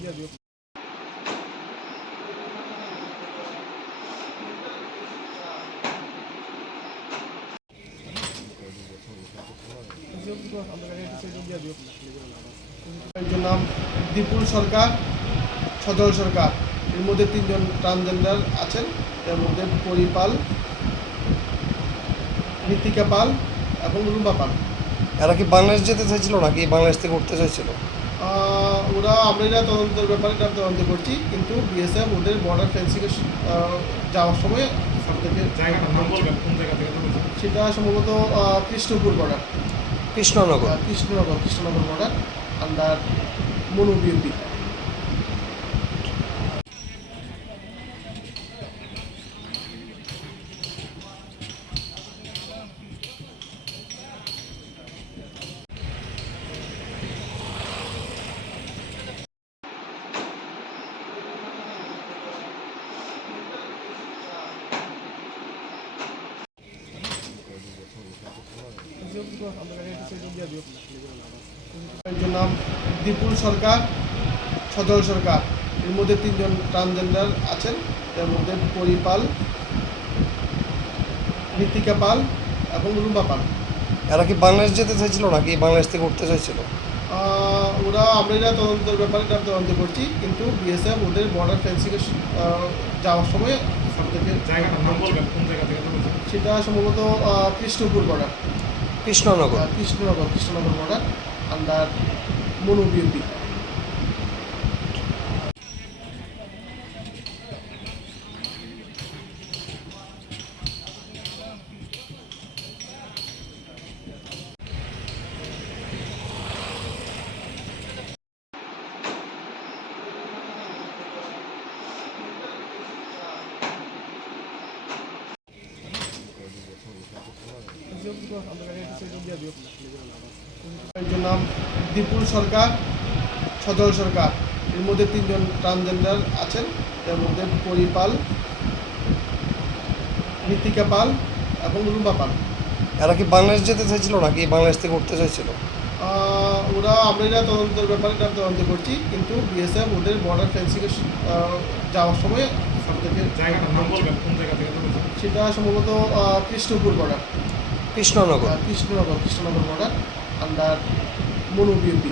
দিয়ে দিও একজন নাম দীপুল সরকার সজল সরকার। এর মধ্যে তিনজন ট্রান্সজেন্ডার আছেন। এর মধ্যে পরিপাল ঋতিকা পাল এবং রুম্বা পাল। এরা কি বাংলাদেশ যেতে চাইছিল নাকি বাংলাদেশ থেকে উঠতে চাইছিল? ওরা আমরা তদন্তের ব্যাপারে এটা তদন্ত করছি কিন্তু বিএসএফ ওদের বর্ডার ফেন্সিংয়ে যাওয়ার সময় সেটা সম্ভবত Krishnapur border Krishnanagar. Krishnanagar Krishnanagar border under Manu BNP একজন নাম দীপুল সরকার সজল সরকার। এর মধ্যে তিনজন ট্রান্সজেন্ডার আছেন। এর মধ্যে পরিপাল ঋতিকা পাল এবং রুম্বা পাল। এরা কি বাংলাদেশ যেতে চাইছিল নাকি বাংলাদেশ থেকে উঠতে চাইছিল? ওরা আমরা তদন্তের ব্যাপারে এটা তদন্ত করছি কিন্তু বিএসএফ ওদের বর্ডার ফেন্সিংয়ে যাওয়ার সময় সেটা সম্ভবত Krishnapur border Krishnanagar. Krishnanagar Krishnanagar border under Manu একজন নাম দীপুল সরকার সজল সরকার। এর মধ্যে তিনজন ট্রান্সজেন্ডার আছেন। এর মধ্যে পরিপাল ঋতিকা পাল এবং রুম্বা পাল। এরা কি বাংলাদেশ যেতে চাইছিল নাকি বাংলাদেশ থেকে উঠতে চাইছিল? ওরা আমরা তদন্তের ব্যাপারে এটা তদন্ত করছি কিন্তু বিএসএফ ওদের বর্ডার ফেন্সিংয়ে যাওয়ার সময় আমাদেরকে সেটা সম্ভবত আহ, Krishnapur border Krishnanagar. Krishnanagar Krishnanagar border under Manu BNP